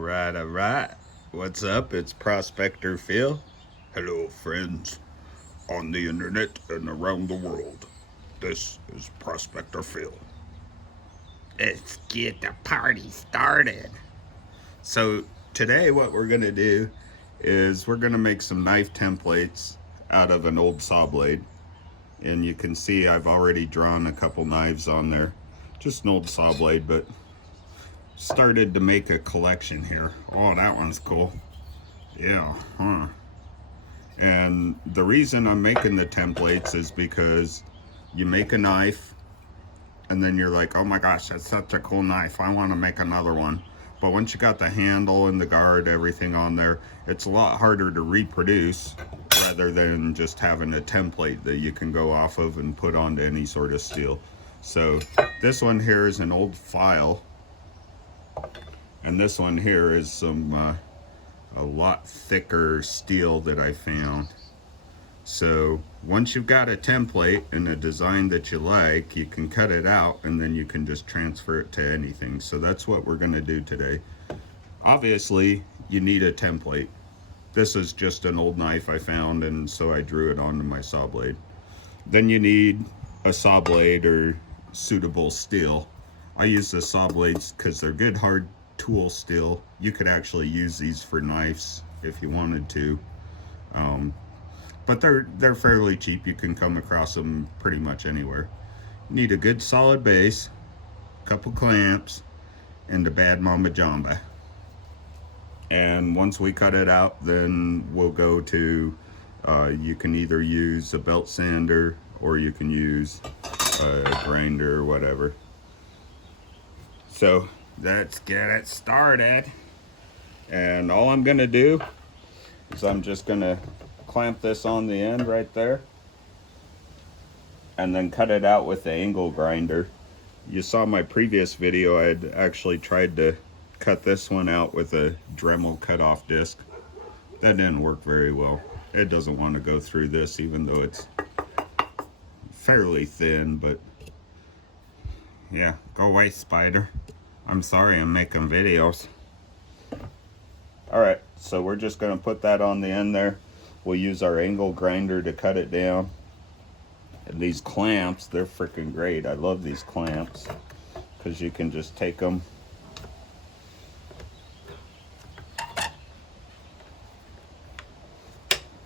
All right. What's up? It's Prospector Phil. Hello, friends on the internet and around the world. This is Prospector Phil. Let's get the party started. So, today, what we're going to do is we're going to make some knife templates out of an old saw blade. And you can see I've already drawn a couple knives on there. Just an old saw blade, but started to make a collection here. Oh, that one's cool. Yeah, huh. And the reason I'm making the templates is because you make a knife and then you're like, oh my gosh, that's such a cool knife. I want to make another one. But once you got the handle and the guard, everything on there, it's a lot harder to reproduce rather than just having a template that you can go off of and put onto any sort of steel. So this one here is an old file. And this one here is some a lot thicker steel that I found. So once you've got a template and a design that you like, you can cut it out and then you can just transfer it to anything. So that's what we're going to do today. Obviously, you need a template. This is just an old knife I found, and so I drew it onto my saw blade. Then you need a saw blade or suitable steel. I use the saw blades because they're good hard tool steel. You could actually use these for knives if you wanted to, but they're fairly cheap. You can come across them pretty much anywhere. You need a good solid base, a couple clamps, and a bad mama jamba. And once we cut it out, then we'll go to you can either use a belt sander or you can use a grinder or whatever. So let's get it started. And all I'm gonna do is I'm just gonna clamp this on the end right there and then cut it out with the angle grinder. You saw my previous video, I had actually tried to cut this one out with a Dremel cutoff disc. That didn't work very well. It doesn't want to go through this even though it's fairly thin, but yeah, go away, spider. I'm sorry, I'm making videos. Alright, so we're just going to put that on the end there. We'll use our angle grinder to cut it down. And these clamps, they're freaking great. I love these clamps because you can just take them,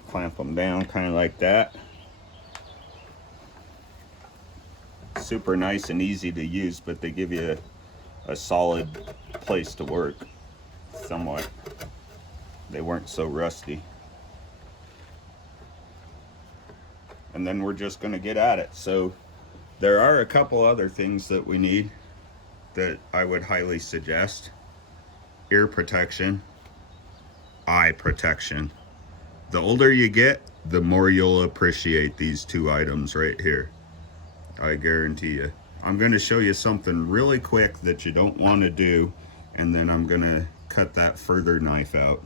clamp them down kind of like that. Super nice and easy to use, but they give you a solid place to work somewhat. They weren't so rusty. And then we're just going to get at it. So there are a couple other things that we need that I would highly suggest. Ear protection, eye protection. The older you get, the more you'll appreciate these two items right here. I guarantee you. I'm going to show you something really quick that you don't want to do, and then I'm going to cut that further knife out.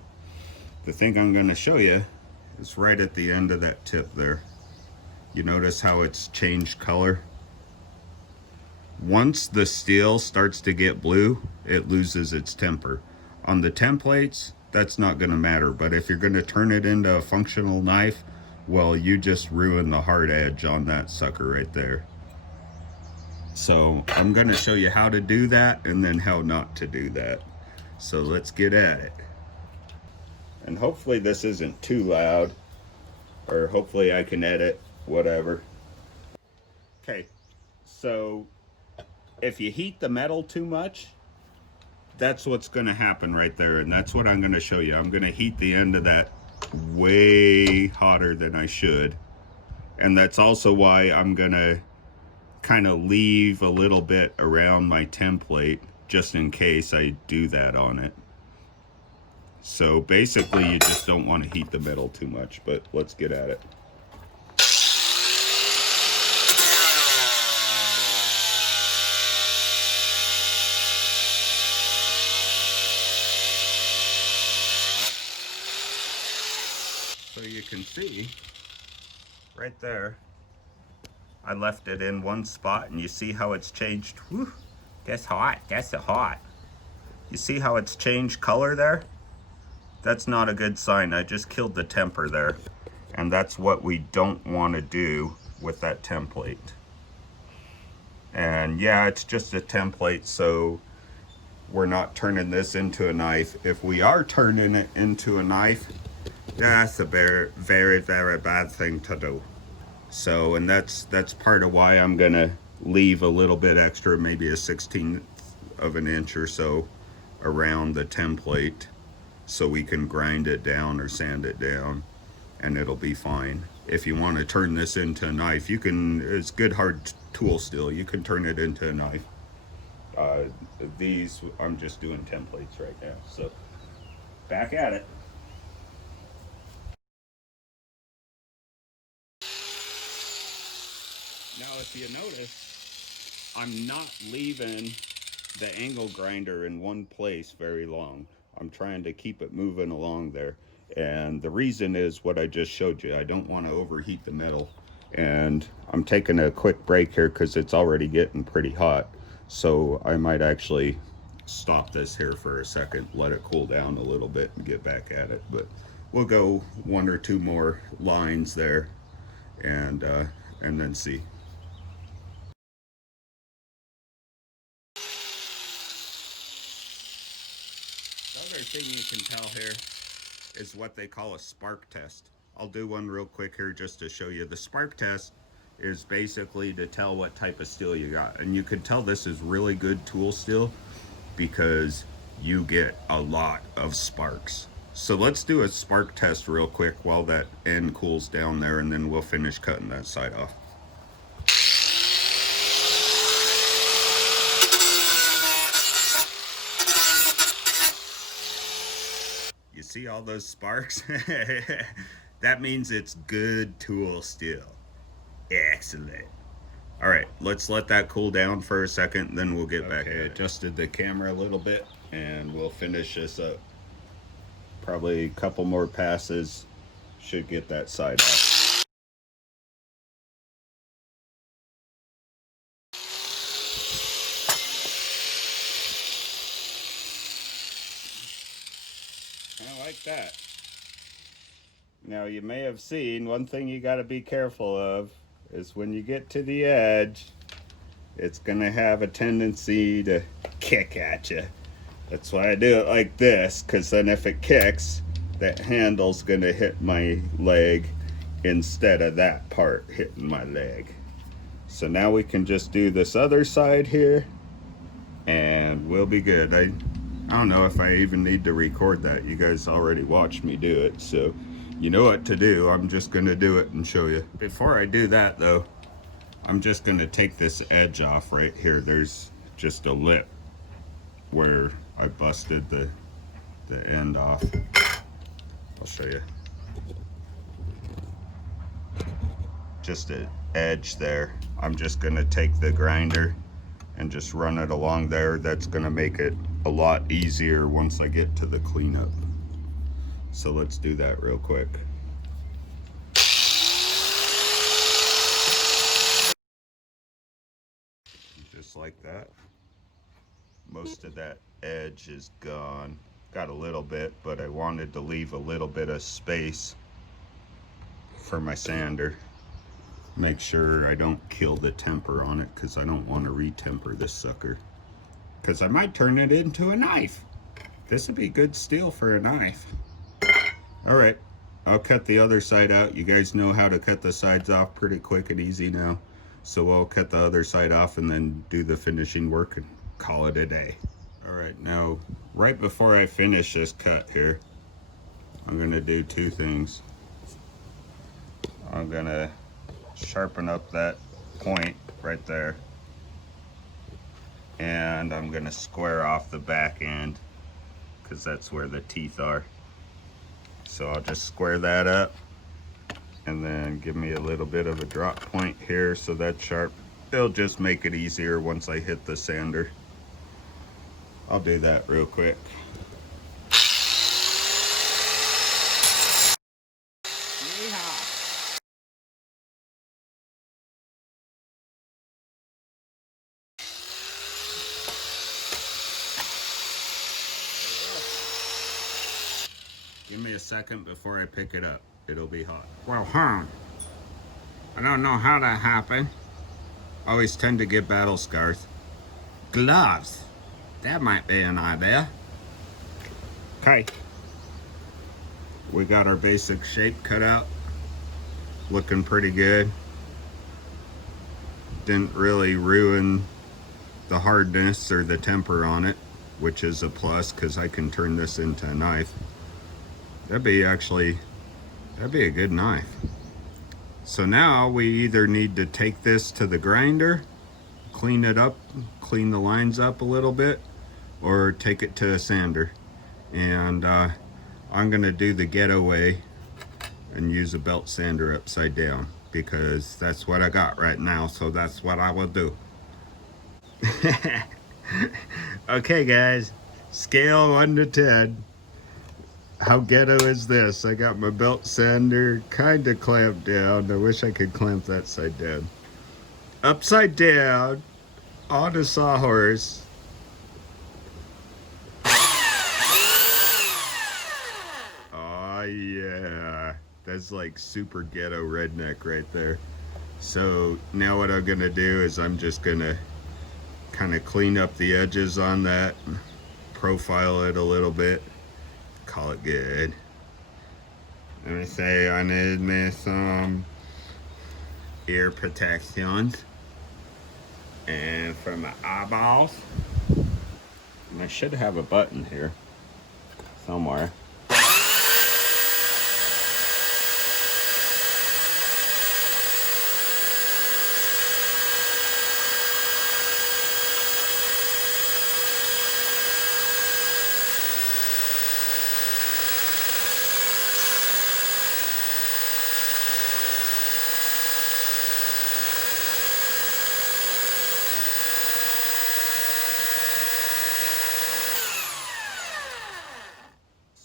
The thing I'm going to show you is right at the end of that tip there. You notice how it's changed color? Once the steel starts to get blue, it loses its temper. On the templates, that's not going to matter, but if you're going to turn it into a functional knife, well, you just ruin the hard edge on that sucker right there. So I'm going to show you how to do that and then how not to do that. So let's get at it. And hopefully this isn't too loud, or hopefully I can edit, whatever. Okay, so if you heat the metal too much, that's what's going to happen right there, and that's what I'm going to show you. I'm going to heat the end of that way hotter than I should, and that's also why I'm going to kind of leave a little bit around my template just in case I do that on it. So basically you just don't want to heat the metal too much, but let's get at it. So you can see right there, I left it in one spot and you see how it's changed. Whew, that's hot, that's hot. You see how it's changed color there? That's not a good sign. I just killed the temper there. And that's what we don't want to do with that template. And yeah, it's just a template, so we're not turning this into a knife. If we are turning it into a knife, that's a very, very, very bad thing to do. So, and that's part of why I'm gonna leave a little bit extra, maybe a 16th of an inch or so around the template, so we can grind it down or sand it down, and it'll be fine. If you want to turn this into a knife, you can. It's good hard tool steel. You can turn it into a knife. Uh, these I'm just doing templates right now. So back at it. Now, if you notice, I'm not leaving the angle grinder in one place very long. I'm trying to keep it moving along there. And the reason is what I just showed you. I don't want to overheat the metal. And I'm taking a quick break here because it's already getting pretty hot. So I might actually stop this here for a second, let it cool down a little bit and get back at it. But we'll go one or two more lines there and then see. The other thing you can tell here is what they call a spark test. I'll do one real quick here just to show you. The spark test is basically to tell what type of steel you got. And you can tell this is really good tool steel because you get a lot of sparks. So let's do a spark test real quick while that end cools down there, and then we'll finish cutting that side off. You see all those sparks? That means it's good tool steel. Excellent. All right, let's let that cool down for a second, then we'll get back at it. Adjusted the camera a little bit, and we'll finish this up. Probably a couple more passes should get that side off. I like that. Now, you may have seen one thing you got to be careful of is when you get to the edge, it's going to have a tendency to kick at you. That's why I do it like this, because then if it kicks, that handle's going to hit my leg instead of that part hitting my leg. So now we can just do this other side here, and we'll be good. I don't know if I even need to record that. You guys already watched me do it, so you know what to do. I'm just going to do it and show you. Before I do that, though, I'm just going to take this edge off right here. There's just a lip where I busted the end off. I'll show you. Just an edge there. I'm just going to take the grinder and just run it along there. That's going to make it a lot easier once I get to the cleanup. So let's do that real quick. Just like that. Most of that edge is gone. Got a little bit, but I wanted to leave a little bit of space for my sander. Make sure I don't kill the temper on it, because I don't want to retemper this sucker, because I might turn it into a knife. This would be good steel for a knife. All right, I'll cut the other side out. You guys know how to cut the sides off pretty quick and easy now. So I'll cut the other side off and then do the finishing work and call it a day. All right, now right before I finish this cut here, I'm gonna do two things. I'm gonna sharpen up that point right there, and I'm gonna square off the back end because that's where the teeth are. So I'll just square that up and then give me a little bit of a drop point here so that's sharp. It'll just make it easier once I hit the sander. I'll do that real quick. Give me a second before I pick it up. It'll be hot. Well, I don't know how that happened. Always tend to get battle scars. Gloves. That might be an idea. Okay. We got our basic shape cut out. Looking pretty good. Didn't really ruin the hardness or the temper on it, which is a plus because I can turn this into a knife. That'd be a good knife. So now we either need to take this to the grinder, clean it up, clean the lines up a little bit, or take it to a sander. And I'm gonna do the getaway and use a belt sander upside down because that's what I got right now, so that's what I will do. Okay guys, scale 1 to 10. How ghetto is this? I got my belt sander kind of clamped down. I wish I could clamp that side down. Upside down on a sawhorse. Oh yeah, that's like super ghetto redneck right there. So now what I'm gonna do is I'm just gonna kind of clean up the edges on that, profile it a little bit, call it good. Let me say I need me some ear protections, and for my eyeballs, and I should have a button here somewhere.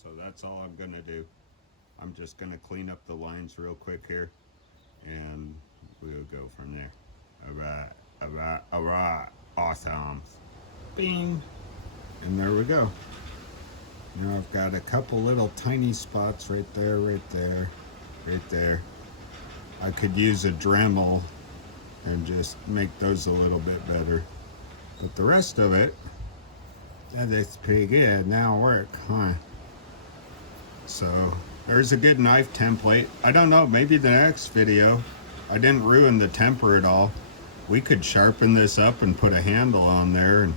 So that's all I'm gonna do. I'm just gonna clean up the lines real quick here, and we'll go from there. All right, awesome. Bing, and there we go. Now I've got a couple little tiny spots right there, right there, right there. I could use a Dremel and just make those a little bit better, but the rest of it, that is pretty good. Now work, huh? So there's a good knife template. I don't know, maybe the next video, I didn't ruin the temper at all. We could sharpen this up and put a handle on there and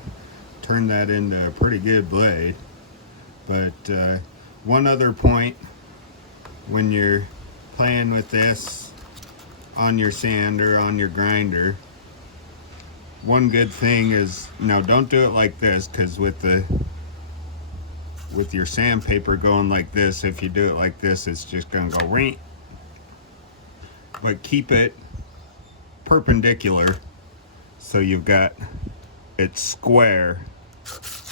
turn that into a pretty good blade. But one other point, when you're playing with this on your sander, on your grinder, one good thing is, now don't do it like this, because with your sandpaper going like this, if you do it like this, it's just gonna go ring. But keep it perpendicular, so you've got it square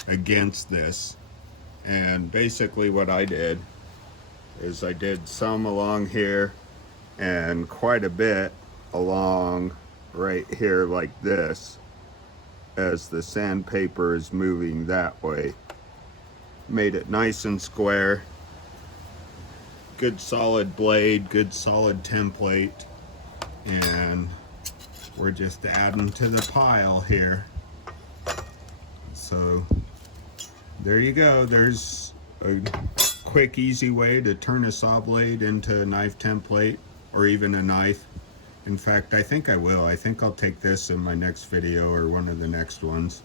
against this. And basically what I did is I did some along here and quite a bit along right here like this, as the sandpaper is moving that way. Made it nice and square. Good solid blade, good solid template, and we're just adding to the pile here. So there you go. There's a quick, easy way to turn a saw blade into a knife template, or even a knife. In fact, I think I will. I think I'll take this in my next video, or one of the next ones,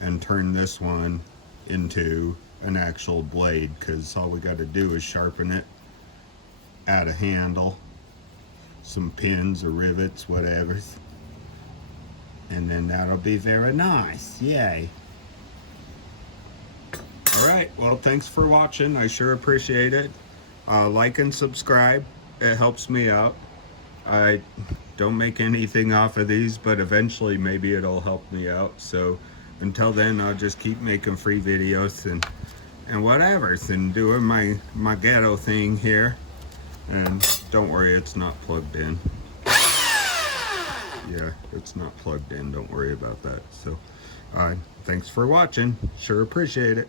and turn this one into an actual blade, because all we got to do is sharpen it, add a handle, some pins or rivets, whatever, and then that'll be very nice. Yay. All right, well, thanks for watching. I sure appreciate it. Like and subscribe. It helps me out. I don't make anything off of these, but eventually maybe it'll help me out. So until then, I'll just keep making free videos and whatever, and doing my ghetto thing here. And don't worry, it's not plugged in. Yeah, it's not plugged in. Don't worry about that. So thanks for watching. Sure appreciate it.